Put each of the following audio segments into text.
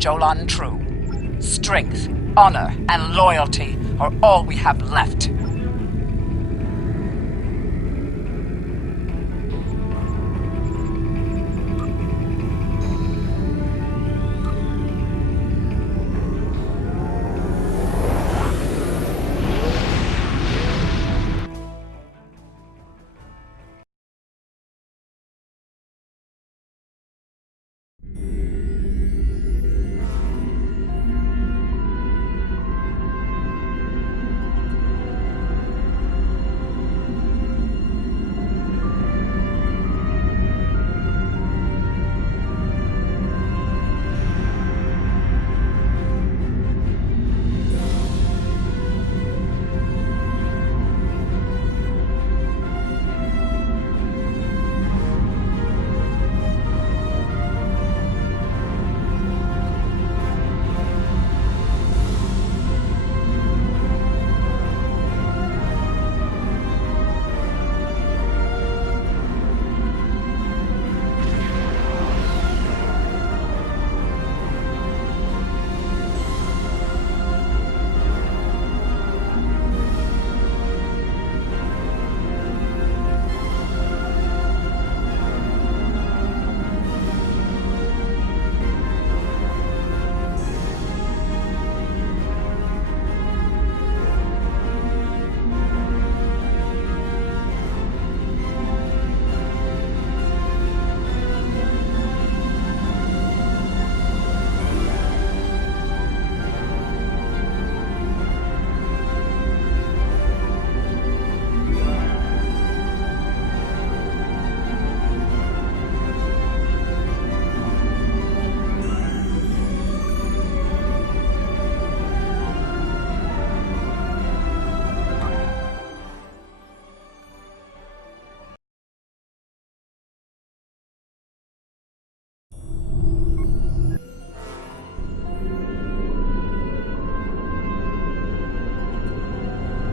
Jolan true. Strength, honor, and loyalty are all we have left.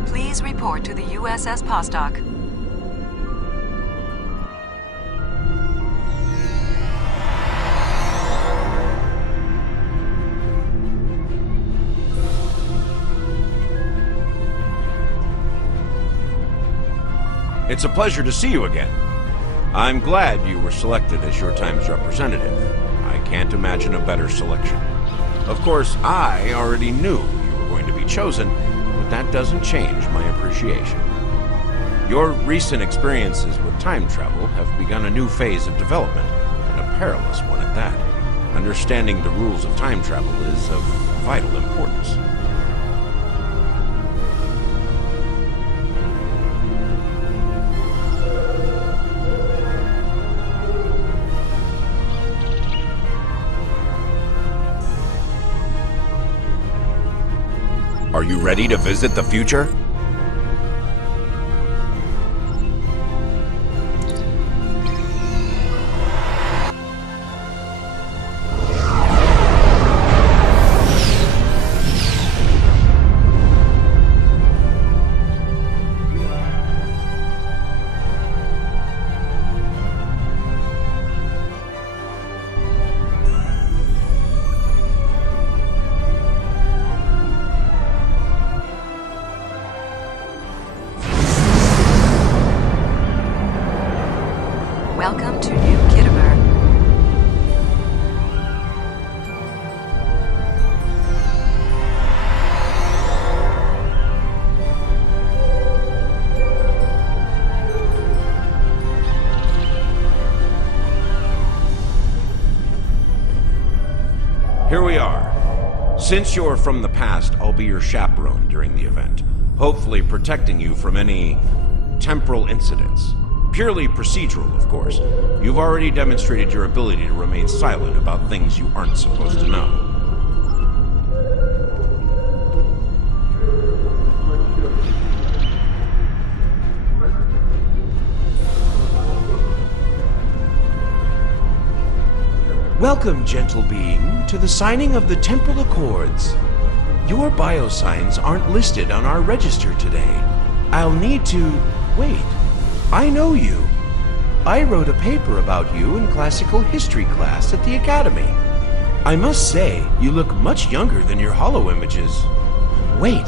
Please report to the USS Postok. It's a pleasure to see you again. I'm glad you were selected as your time's representative. I can't imagine a better selection. Of course, I already knew you were going to be chosen, but that doesn't change my appreciation. Your recent experiences with time travel have begun a new phase of development, and a perilous one at that. Understanding the rules of time travel is of vital importance. Are you ready to visit the future? Welcome to New Kittimer. Here we are. Since you're from the past, I'll be your chaperone during the event, hopefully protecting you from any temporal incidents. Purely procedural, of course. You've already demonstrated your ability to remain silent about things you aren't supposed to know. Welcome, gentle being, to the signing of the Temporal Accords. Your biosigns aren't listed on our register today. I'll need to... wait. I know you. I wrote a paper about you in classical history class at the Academy. I must say, you look much younger than your holo images. Wait,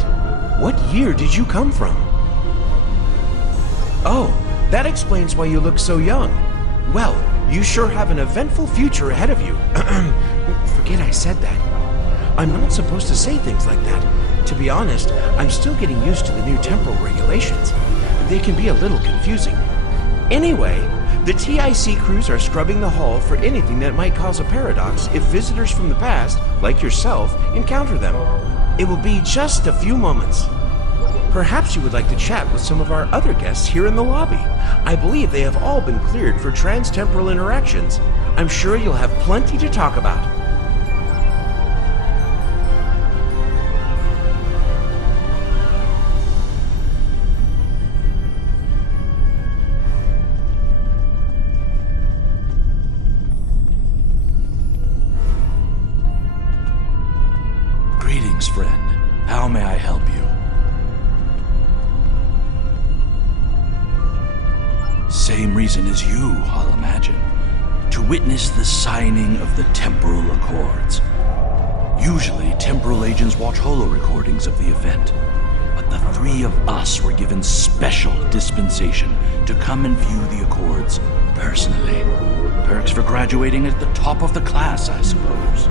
what year did you come from? Oh, that explains why you look so young. Well, you sure have an eventful future ahead of you. Forget I said that. I'm not supposed to say things like that. To be honest, I'm still getting used to the new temporal regulations. They can be a little confusing. Anyway, the TIC crews are scrubbing the hall for anything that might cause a paradox if visitors from the past, like yourself, encounter them. It will be just a few moments. Perhaps you would like to chat with some of our other guests here in the lobby. I believe they have all been cleared for trans-temporal interactions. I'm sure you'll have plenty to talk about. Greetings, friend. How may I help you? Same reason as you, I'll imagine. To witness the signing of the Temporal Accords. Usually, temporal agents watch holo recordings of the event. But the three of us were given special dispensation to come and view the Accords personally. Perks for graduating at the top of the class, I suppose.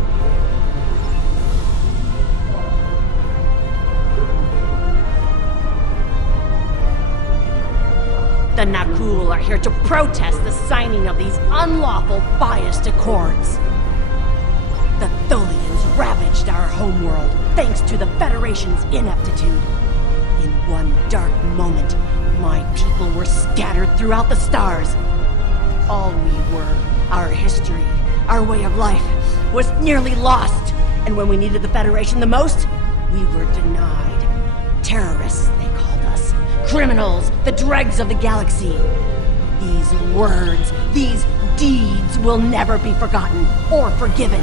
The Nakul are here to protest the signing of these unlawful, biased accords. The Tholians ravaged our homeworld thanks to the Federation's ineptitude. In one dark moment, my people were scattered throughout the stars. All we were, our history, our way of life, was nearly lost. And when we needed the Federation the most, we were denied. Terrorists, they called us. Criminals, the dregs of the galaxy. These words, these deeds will never be forgotten or forgiven.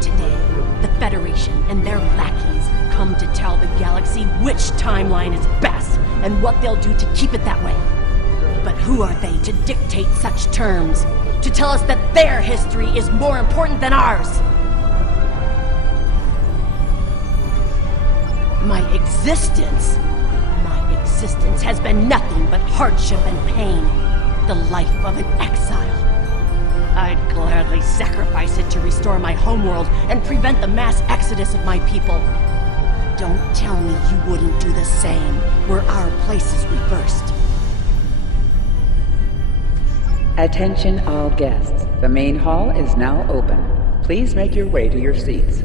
Today, the Federation and their lackeys come to tell the galaxy which timeline is best and what they'll do to keep it that way. But who are they to dictate such terms? To tell us that their history is more important than ours? My existence has been nothing but hardship and pain. The life of an exile. I'd gladly sacrifice it to restore my homeworld and prevent the mass exodus of my people. Don't tell me you wouldn't do the same were our places reversed. Attention all guests. The main hall is now open. Please make your way to your seats.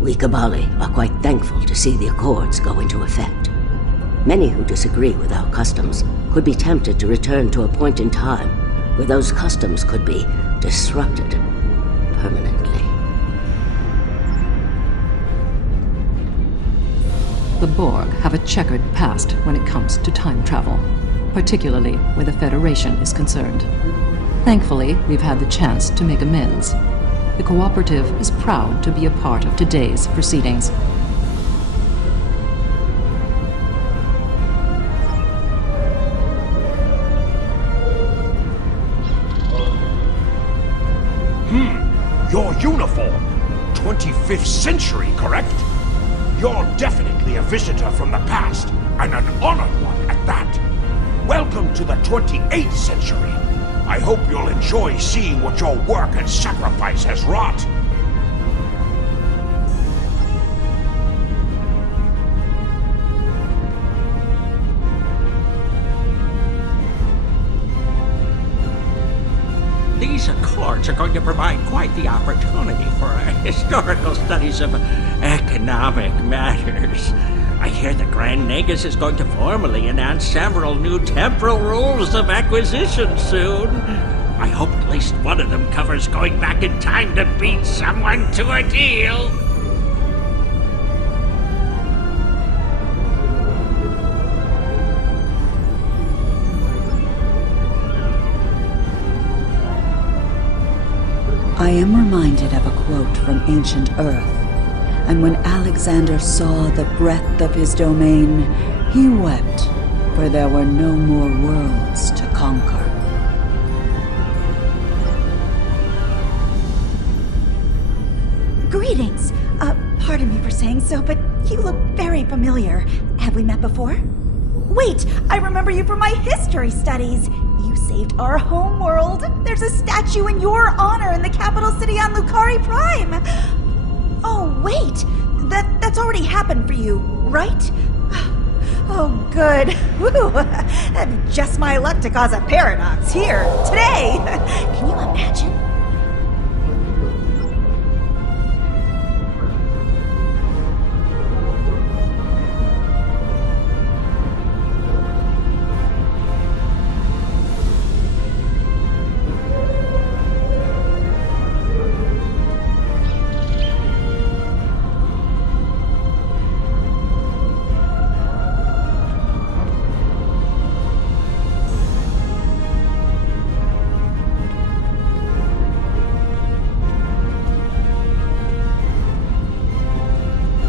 We Kabali are quite thankful to see the Accords go into effect. Many who disagree with our customs could be tempted to return to a point in time where those customs could be disrupted permanently. The Borg have a checkered past when it comes to time travel, particularly where the Federation is concerned. Thankfully, we've had the chance to make amends. The Cooperative is proud to be a part of today's proceedings. Your uniform! 25th century, correct? You're definitely a visitor from the past, and an honored one at that. Welcome to the 28th century. I hope you'll enjoy seeing what your work and sacrifice has wrought. These Accords are going to provide quite the opportunity for historical studies of economic matters. I hear the Grand Nagus is going to formally announce several new temporal rules of acquisition soon. I hope at least one of them covers going back in time to beat someone to a deal. I am reminded of a quote from ancient Earth. And when Alexander saw the breadth of his domain, he wept, for there were no more worlds to conquer. Greetings. Pardon me for saying so, but you look very familiar. Have we met before? Wait, I remember you from my history studies. You saved our home world. There's a statue in your honor in the capital city on Lucari Prime. Oh, wait. That's already happened for you, right? Oh, good. Woo. Just my luck to cause a paradox here, today. Can you imagine?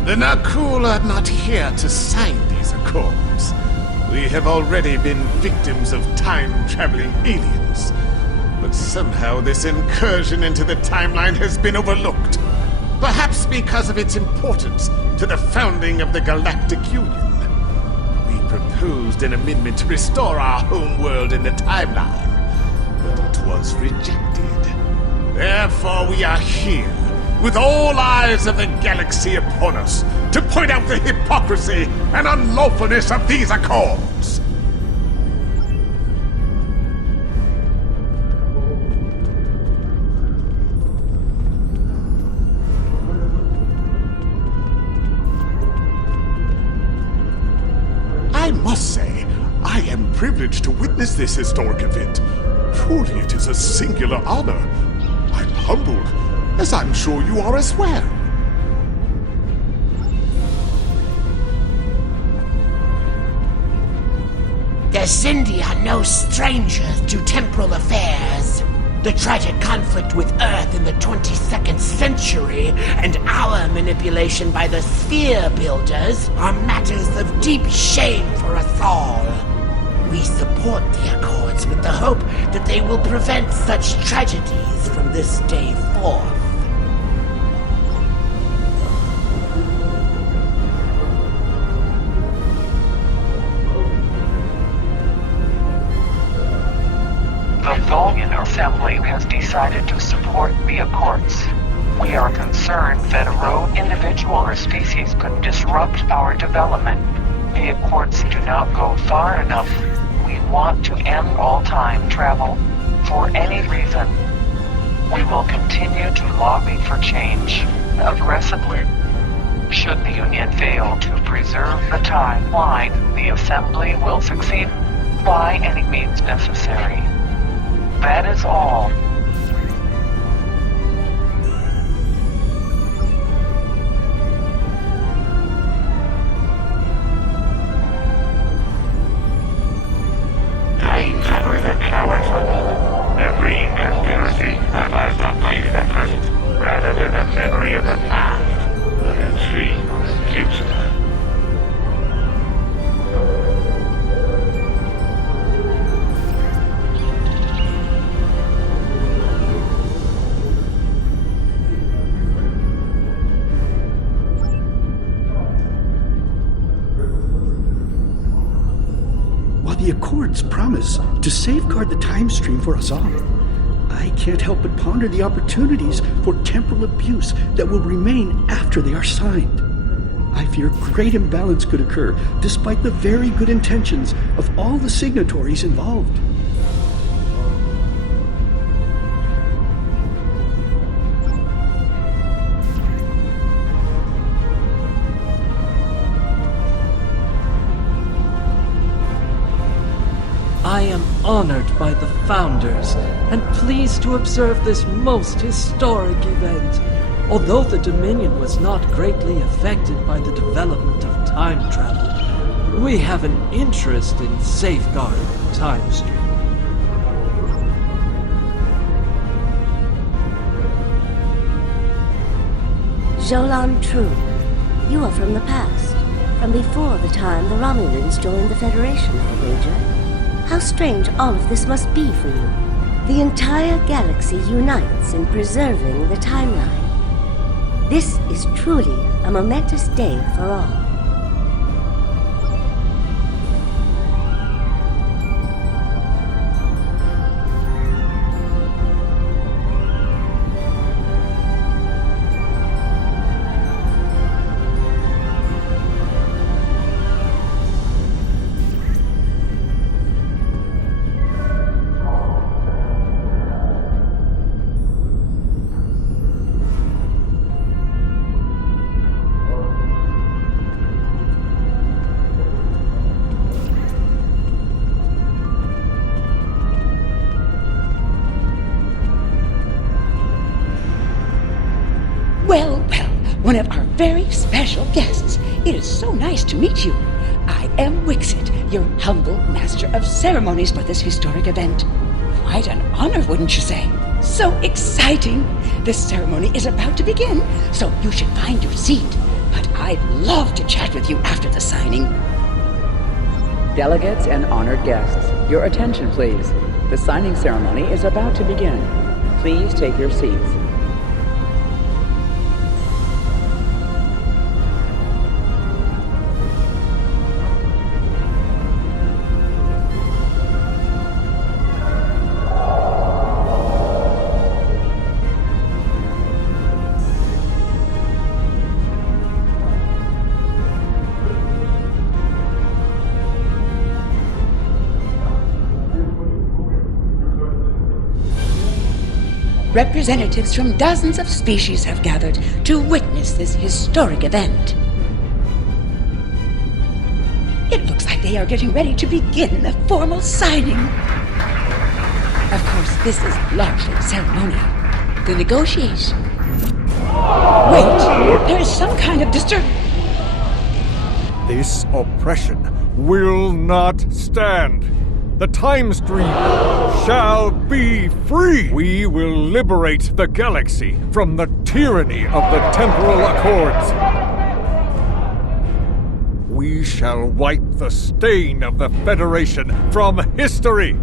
The Nakul are not here to sign these accords. We have already been victims of time-traveling aliens. But somehow this incursion into the timeline has been overlooked. Perhaps because of its importance to the founding of the Galactic Union. We proposed an amendment to restore our home world in the timeline, but it was rejected. Therefore we are here, with all eyes of the galaxy upon us, to point out the hypocrisy and unlawfulness of these accords. I must say, I am privileged to witness this historic event. Truly, it is a singular honor. I'm humbled, as I'm sure you are as well. The Xindi are no strangers to temporal affairs. The tragic conflict with Earth in the 22nd century and our manipulation by the Sphere Builders are matters of deep shame for us all. We support the Accords with the hope that they will prevent such tragedies from this day forth. The Tholian Assembly has decided to support the Accords. We are concerned that a rogue individual or species could disrupt our development. The Accords do not go far enough. We want to end all time travel, for any reason. We will continue to lobby for change, aggressively. Should the Union fail to preserve the timeline, the Assembly will succeed by any means necessary. That is all. The Accords promise to safeguard the time stream for us all. I can't help but ponder the opportunities for temporal abuse that will remain after they are signed. I fear great imbalance could occur, despite the very good intentions of all the signatories involved. I am honored by the Founders and pleased to observe this most historic event. Although the Dominion was not greatly affected by the development of time travel, we have an interest in safeguarding the time stream. Jolan True, you are from the past, from before the time the Romulans joined the Federation, I wager. How strange all of this must be for you. The entire galaxy unites in preserving the timeline. This is truly a momentous day for all. Well, one of our very special guests. It is so nice to meet you. I am Wixit, your humble master of ceremonies for this historic event. Quite an honor, wouldn't you say? So exciting! This ceremony is about to begin, so you should find your seat. But I'd love to chat with you after the signing. Delegates and honored guests, your attention please. The signing ceremony is about to begin. Please take your seats. Representatives from dozens of species have gathered to witness this historic event. It looks like they are getting ready to begin the formal signing. Of course, this is largely ceremonial. The negotiation. Wait, there is some kind of disturbance. This oppression will not stand. The time stream shall be free. We will liberate the galaxy from the tyranny of the Temporal Accords. We shall wipe the stain of the Federation from history.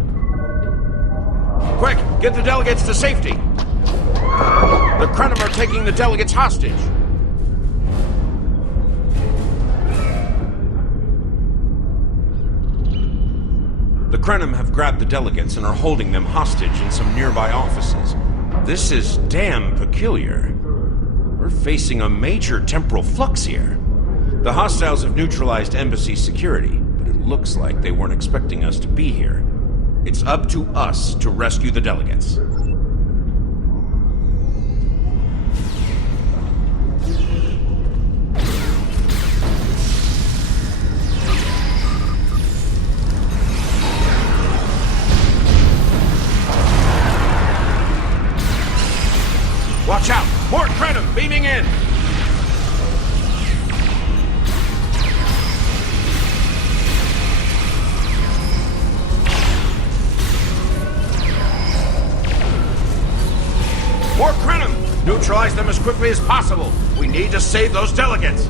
Quick, get the delegates to safety. The Krenim are taking the delegates hostage. The Krenim have grabbed the delegates and are holding them hostage in some nearby offices. This is damn peculiar. We're facing a major temporal flux here. The hostiles have neutralized embassy security, but it looks like they weren't expecting us to be here. It's up to us to rescue the delegates. Watch out! More Krenim beaming in! More Krenim! Neutralize them as quickly as possible. We need to save those delegates.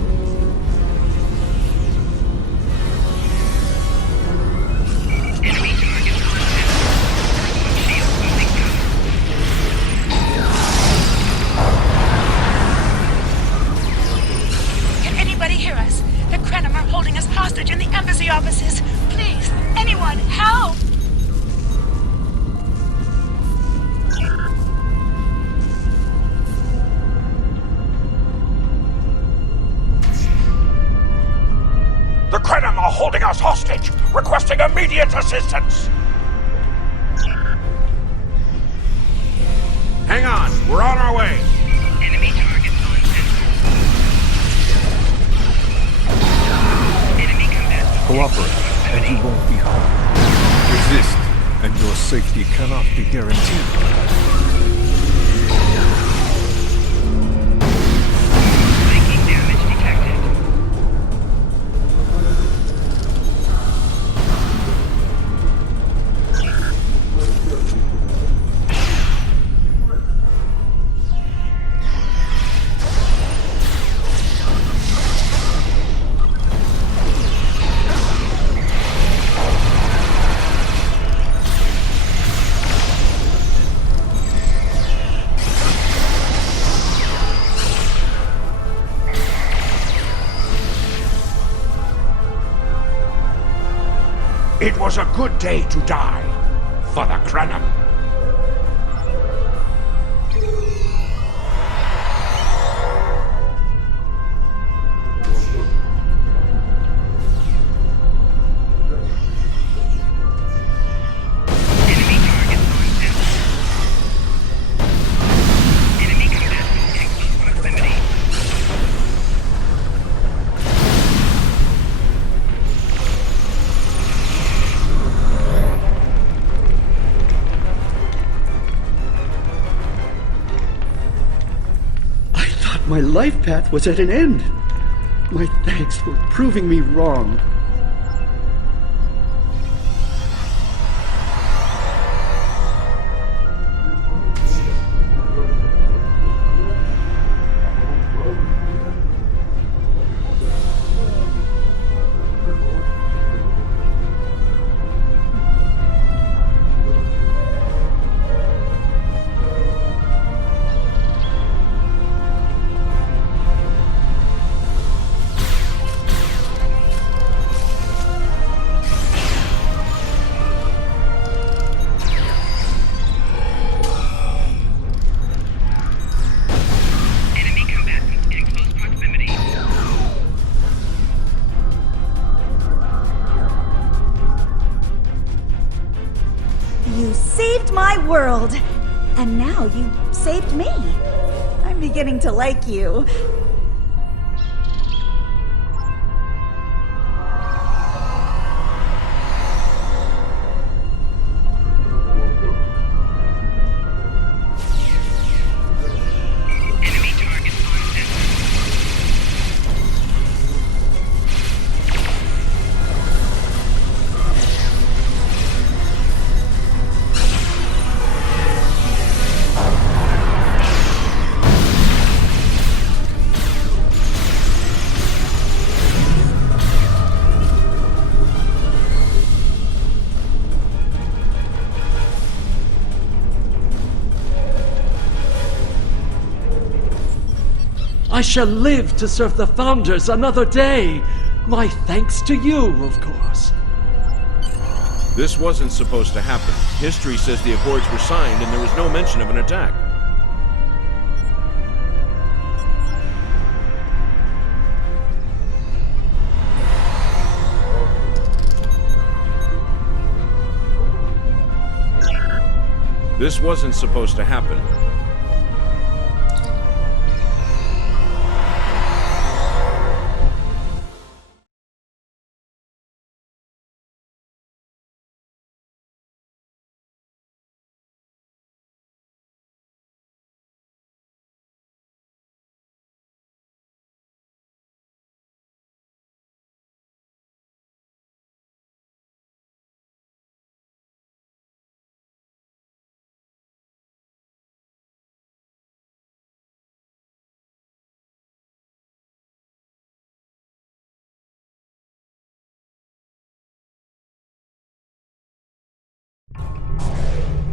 Can anybody hear us? The Krenim are holding us hostage in the embassy offices. Please, anyone, immediate assistance! Hang on, we're on our way. Enemy targets on center. Enemy combatants. Cooperate, and you won't be harmed. Resist, and your safety cannot be guaranteed. Making damage detected. It was a good day to die for the Krenim. Enemy targets on center. Enemy combatants in close proximity. I thought my life path was at an end. My thanks for proving me wrong. Enemy combatants in close proximity. You saved my world, and now you saved me. I'm beginning to like you. Enemy targets on center. I shall live to serve the Founders another day. My thanks to you, of course. This wasn't supposed to happen. History says the Accords were signed and there was no mention of an attack. This wasn't supposed to happen.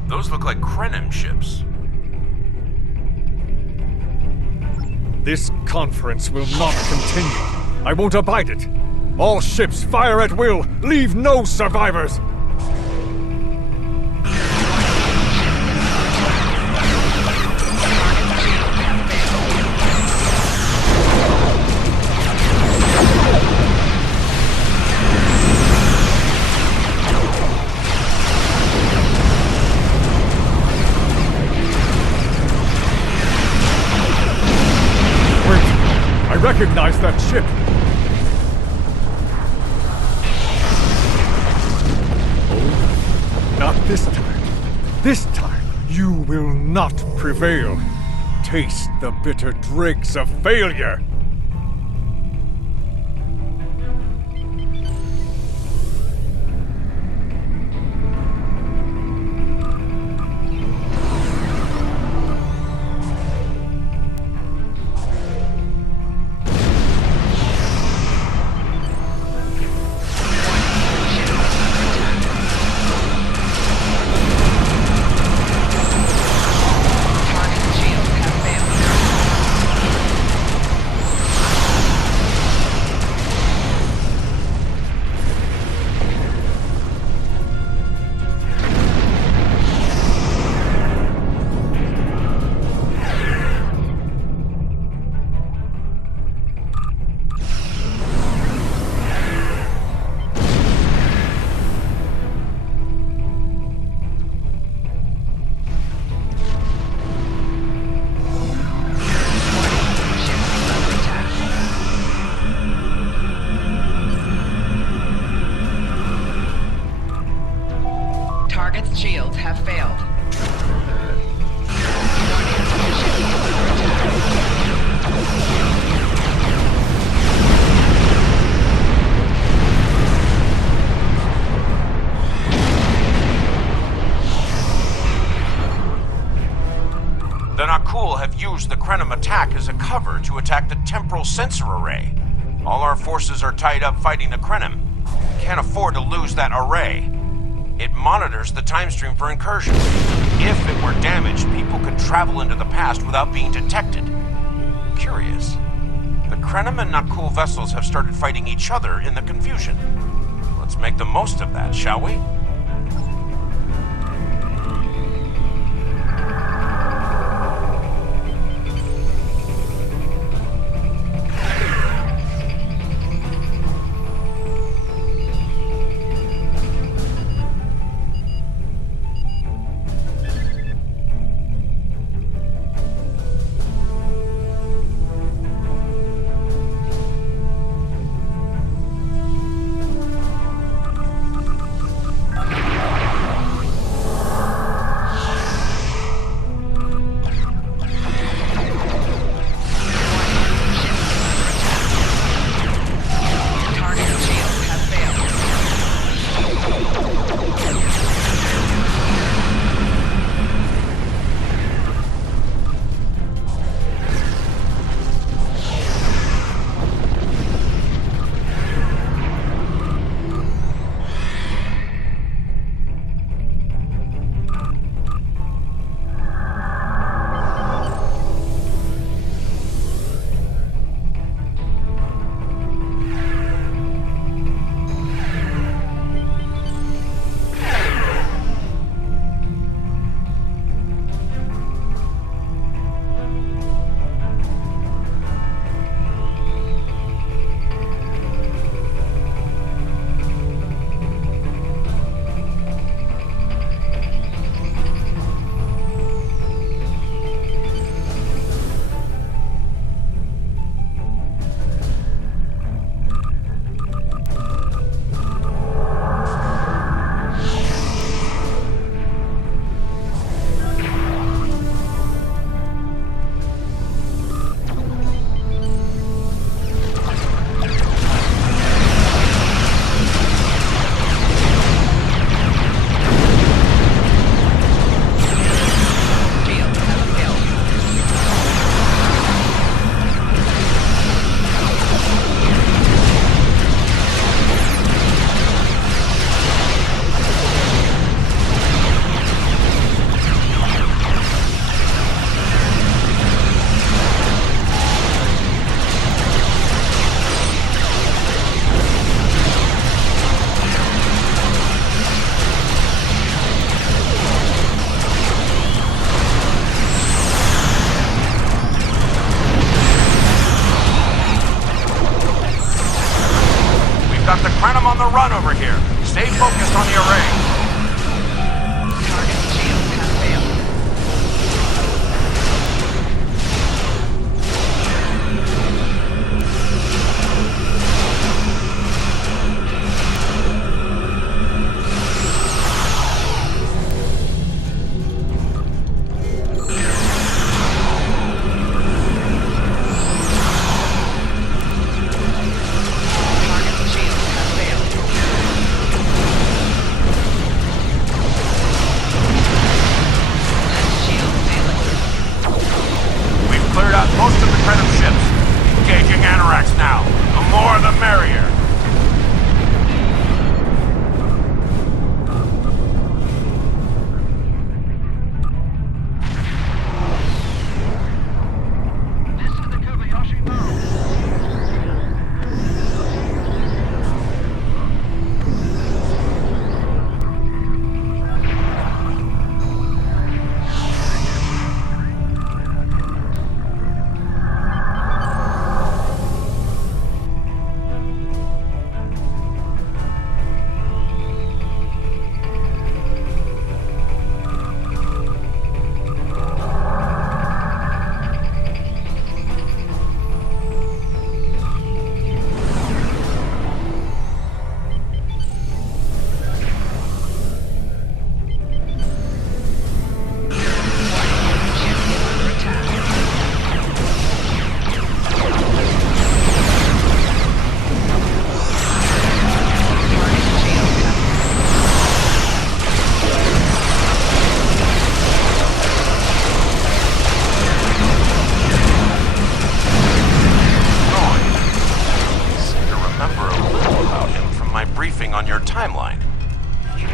Those look like Krenim ships. This conference will not continue. I won't abide it. All ships fire at will. Leave no survivors. recognize that ship. Oh, not this time. This time, you will not prevail. Taste the bitter dregs of failure. Target's shields have failed. The Nakul have used the Krenim attack as a cover to attack the temporal sensor array. All our forces are tied up fighting the Krenim. Can't afford to lose that array. It monitors the time stream for incursions. If it were damaged, people could travel into the past without being detected. Curious. The Krenim and Nakul vessels have started fighting each other in the confusion. Let's make the most of that, shall we? Got the Krenim on the run over here. Stay focused on the array. Target's shields have failed.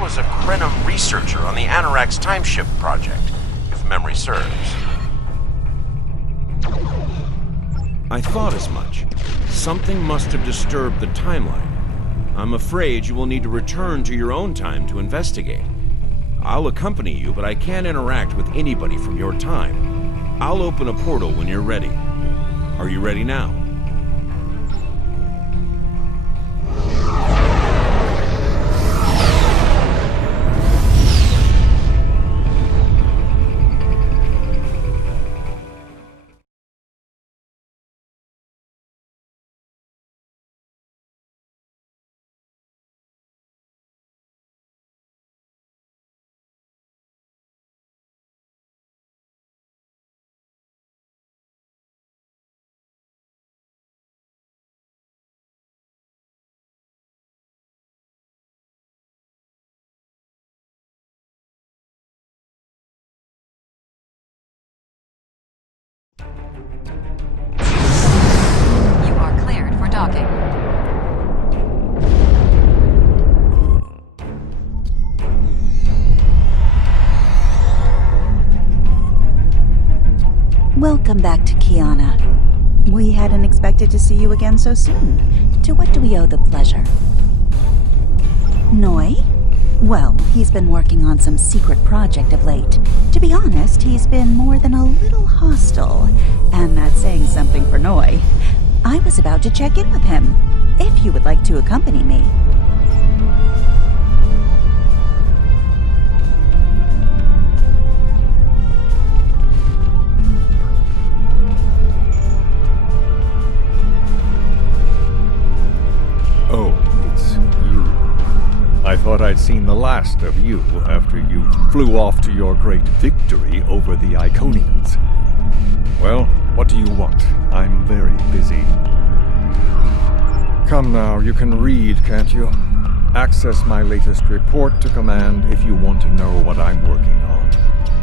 was a Krenim researcher on the Anorax timeship project, if memory serves. I thought as much. Something must have disturbed the timeline. I'm afraid you will need to return to your own time to investigate. I'll accompany you, but I can't interact with anybody from your time. I'll open a portal when you're ready. Are you ready now? You are cleared for docking. Welcome back to Kiana. We hadn't expected to see you again so soon. To what do we owe the pleasure? Noi? Well, he's been working on some secret project of late. To be honest, he's been more than a little hostile. And that's saying something for Noi. I was about to check in with him, if you would like to accompany me. Oh, it's you. I thought I'd seen the last of you after you flew off to your great victory over the Iconians. Well, what do you want? I'm very busy. Come now, you can read, can't you? Access my latest report to command if you want to know what I'm working on.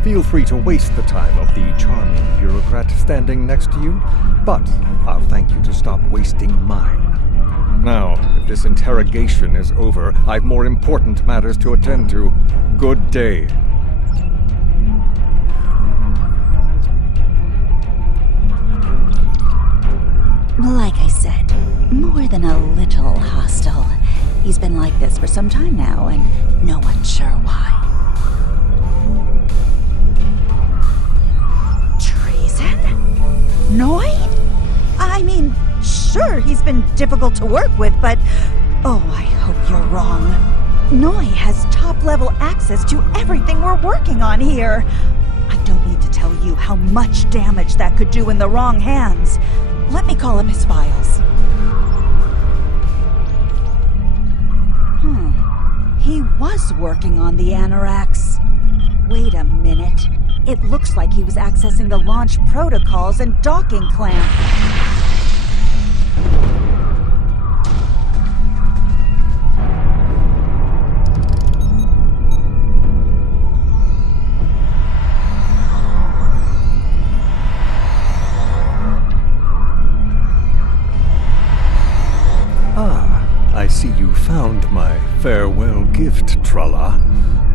Feel free to waste the time of the charming bureaucrat standing next to you, but I'll thank you to stop wasting mine. Now, if this interrogation is over, I've more important matters to attend to. Good day. Like I said, more than a little hostile. He's been like this for some time now, and no one's sure why. Treason? Noi? I mean, sure, he's been difficult to work with, but... Oh, I hope you're wrong. Noi has top-level access to everything we're working on here. I don't need to tell you how much damage that could do in the wrong hands. Let me call up his files. He was working on the Anorax. Wait a minute. It looks like he was accessing the launch protocols and docking clamp. I see you found my farewell gift, Tralla.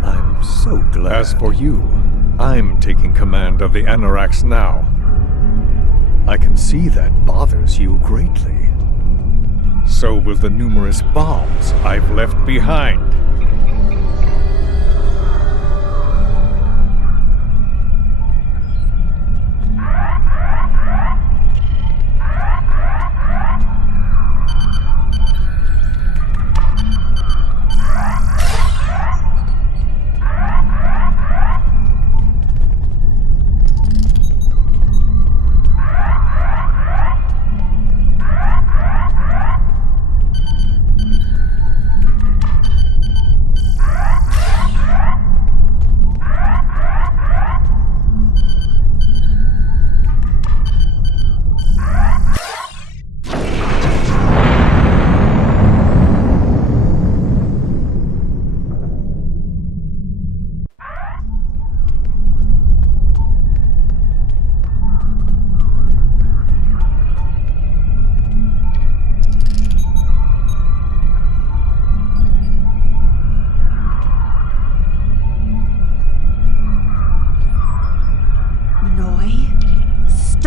I'm so glad. As for you, I'm taking command of the Anorax now. I can see that bothers you greatly. So will the numerous bombs I've left behind.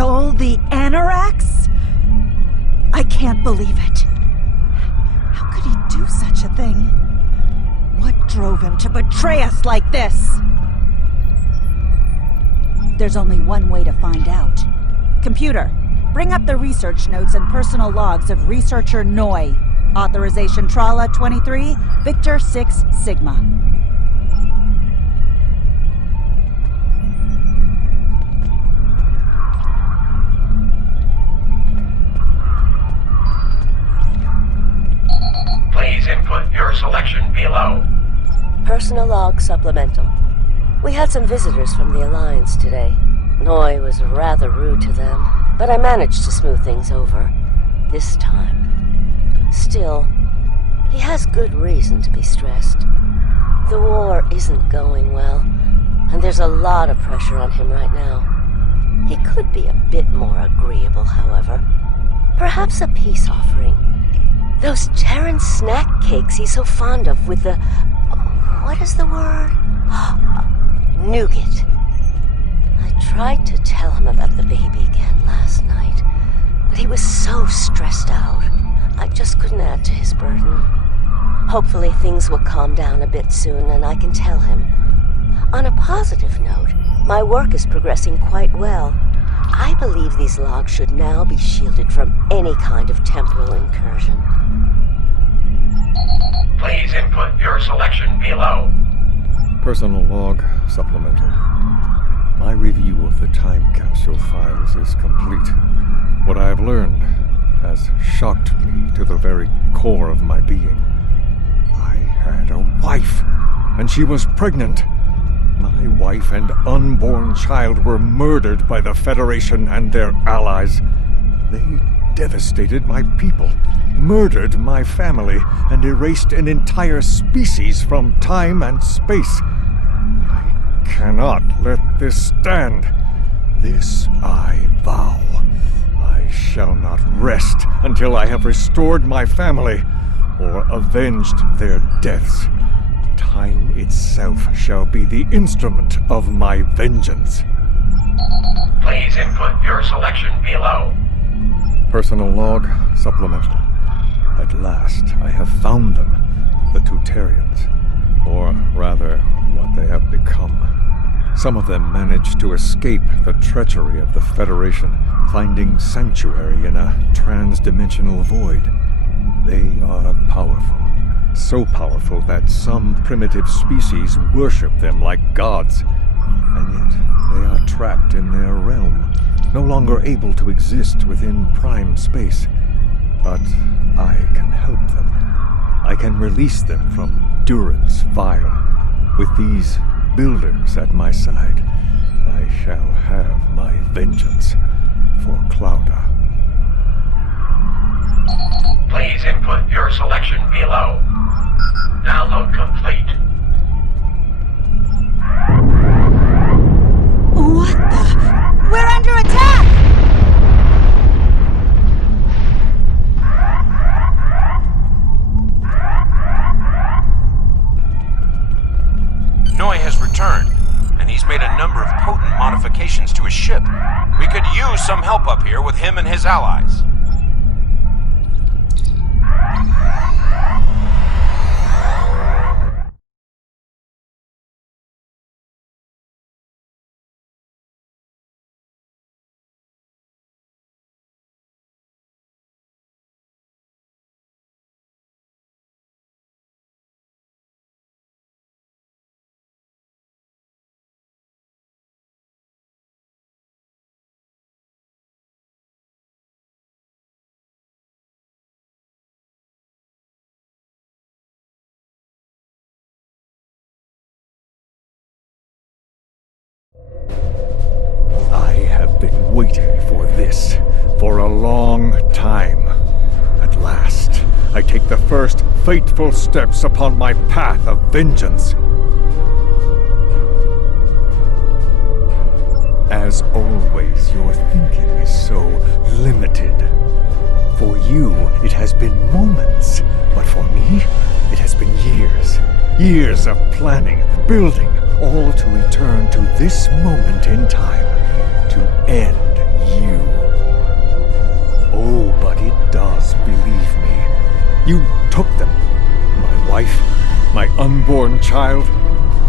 stole the Anorax? I can't believe it. How could he do such a thing? What drove him to betray us like this? There's only one way to find out. Computer, bring up the research notes and personal logs of researcher Noi. Authorization Trala 23, Victor 6 Sigma. Please input your selection below. Personal log supplemental. We had some visitors from the Alliance today. Noi was rather rude to them, but I managed to smooth things over. This time. Still, he has good reason to be stressed. The war isn't going well, and there's a lot of pressure on him right now. He could be a bit more agreeable, however. Perhaps a peace offering. Those Terran snack cakes he's so fond of with the... what is the word? Nougat. I tried to tell him about the baby again last night, but he was so stressed out. I just couldn't add to his burden. Hopefully things will calm down a bit soon and I can tell him. On a positive note, my work is progressing quite well. I believe these logs should now be shielded from any kind of temporal incursion. Please input your selection below. Personal log supplemental. My review of the time capsule files is complete. What I have learned has shocked me to the very core of my being. I had a wife, and she was pregnant. My wife and unborn child were murdered by the Federation and their allies. They devastated my people, murdered my family, and erased an entire species from time and space. I cannot let this stand. This I vow. I shall not rest until I have restored my family or avenged their deaths. Time itself shall be the instrument of my vengeance. Please input your selection below. Personal log supplemental. At last, I have found them, the Tutarians, or rather, what they have become. Some of them managed to escape the treachery of the Federation, finding sanctuary in a trans-dimensional void. They are powerful. So powerful that some primitive species worship them like gods. And yet, they are trapped in their realm, no longer able to exist within prime space. But I can help them. I can release them from Durance Vile. With these builders at my side, I shall have my vengeance for Clouda. Please input your selection below. Download complete. What the? We're under attack! Noi has returned, and he's made a number of potent modifications to his ship. We could use some help up here with him and his allies. I have been waiting for this for a long time. At last, I take the first fateful steps upon my path of vengeance. As always, your thinking is so limited. For you, it has been moments, but for me, it has been years. Years of planning, building, all to return to this moment in time, to end you. You took them. My wife, my unborn child.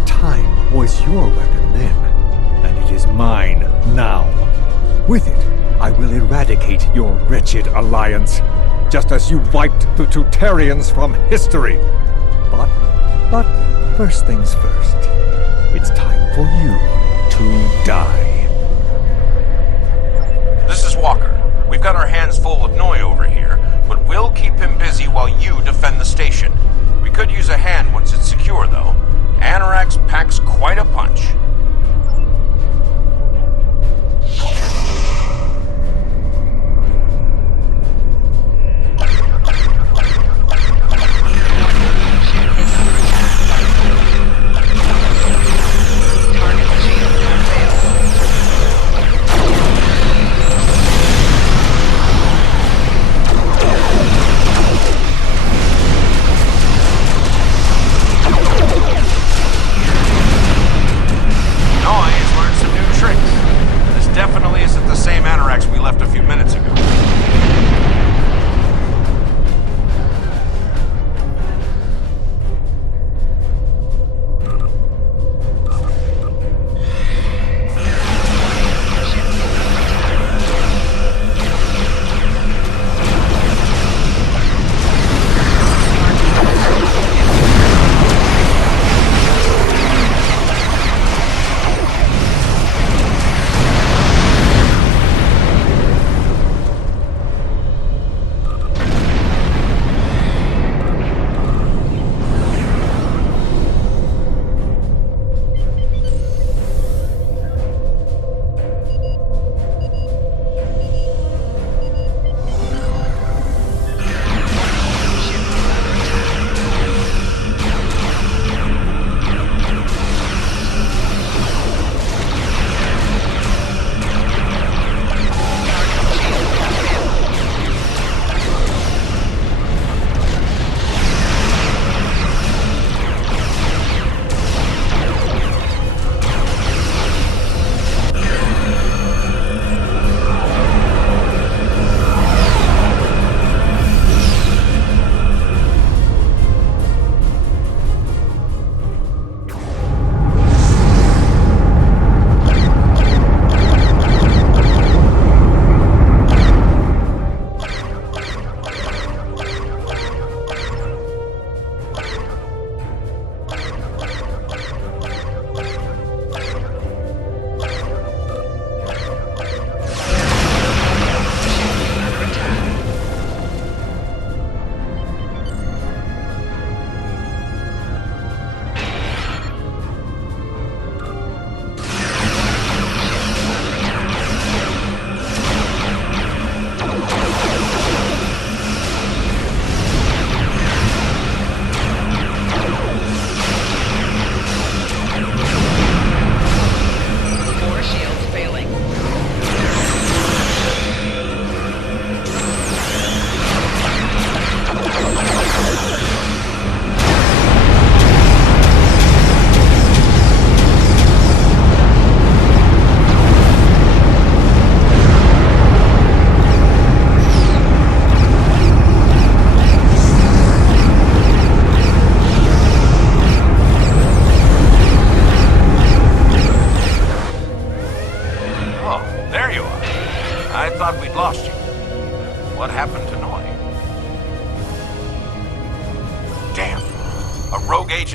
Time was your weapon then, and it is mine now. With it, I will eradicate your wretched alliance, just as you wiped the Tutarians from history. But first things first. It's time for you to die. This is Walker. We've got our hands full with Noi over here, but we'll keep him busy while you defend the station. We could use a hand once it's secure, though. Anarax packs quite a punch.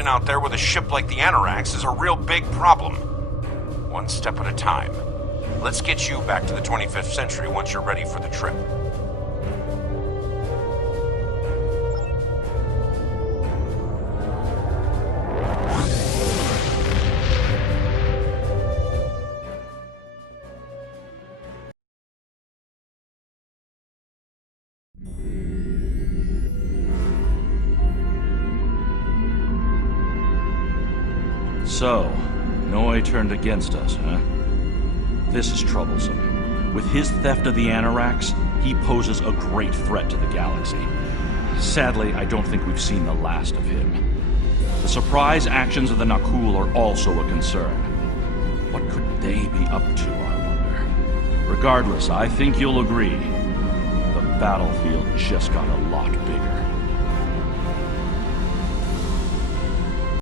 Out there with a ship like the Anarax is a real big problem. One step at a time. Let's get you back to the 25th century once you're ready for the trip. So, Noi turned against us, huh? This is troublesome. With his theft of the Anarax, he poses a great threat to the galaxy. Sadly, I don't think we've seen the last of him. The surprise actions of the Nakul are also a concern. What could they be up to, I wonder? Regardless, I think you'll agree. The battlefield just got a lot bigger.